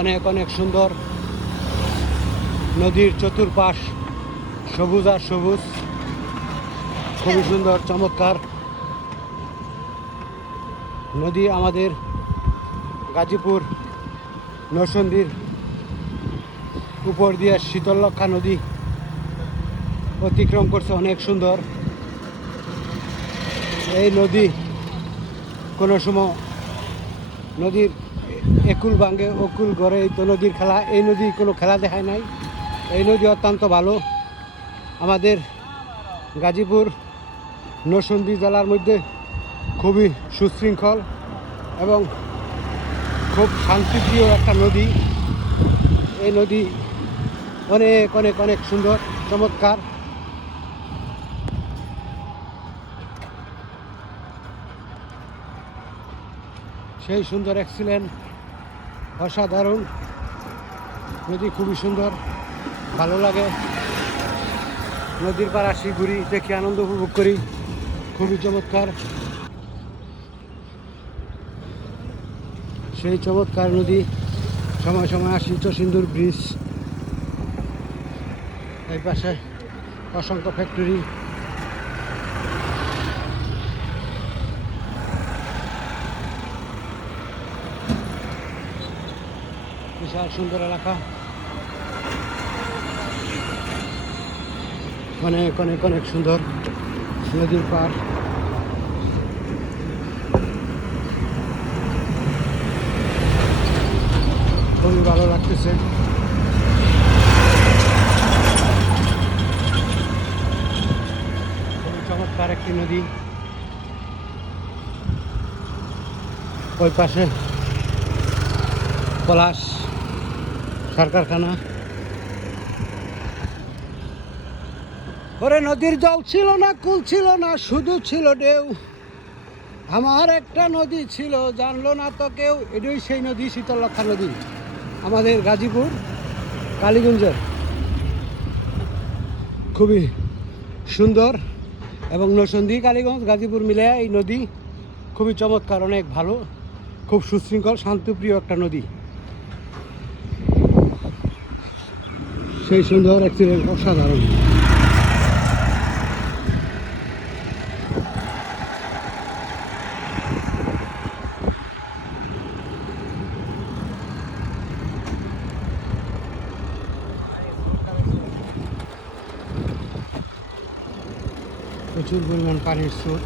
অনেক অনেক সুন্দর। নদীর চতুর্পাশ সবুজ আর সবুজ, খুবই সুন্দর, চমৎকার নদী। আমাদের গাজীপুর নরসিংদীর উপর দিয়ে শীতলক্ষা নদী অতিক্রম করছে, অনেক সুন্দর এই নদী। কোনো সময় নদীর একুল ভাঙ্গে অকুল গড়ে, এই তো নদীর খেলা। এই নদী কোনো খেলা দেখায় নাই। এই নদী অত্যন্ত ভালো। আমাদের গাজীপুর নরসিংদী জেলার মধ্যে খুবই সুশৃঙ্খল এবং খুব শান্তিপ্রিয় একটা নদী। এই নদী অনেক অনেক অনেক সুন্দর, চমৎকার। সেই সুন্দর, এক্সিলেন্ট, অসাধারণ নদী, খুবই সুন্দর, ভালো লাগে। নদীর পাড় আসি, ঘুরি, দেখি, আনন্দ উপভোগ করি, খুবই চমৎকার। সেই চমৎকার নদী। সময় সময় আসি। চসিন্দুর ব্রিজ, এই পাশে অসংখ্য ফ্যাক্টরি। বিশাল সুন্দর এলাকা, অনেক অনেক অনেক সুন্দর নদীর পাড়। খুবই ভালো লাগতেছে। খুবই চমৎকার একটি নদী। ওই পাশে পলাশ সার কারখানা। ওরে নদীর জল ছিল না, কুল ছিল না, শুধু ছিল ঢেউ। আমার একটা নদী ছিল, জানলো না তো কেউ। এটাই সেই নদী, শীতলক্ষা নদী, আমাদের গাজীপুর কালীগঞ্জের। খুবই সুন্দর এবং নরসিংদী কালীগঞ্জ গাজীপুর মিলে এই নদী খুবই চমৎকার, অনেক ভালো, খুব সুশৃঙ্খল, শান্তপ্রিয় একটা নদী। সেই সুন্দর, এক্সিলেন্ট, অসাধারণ। প্রচুর পরিমাণ পানির স্রোত।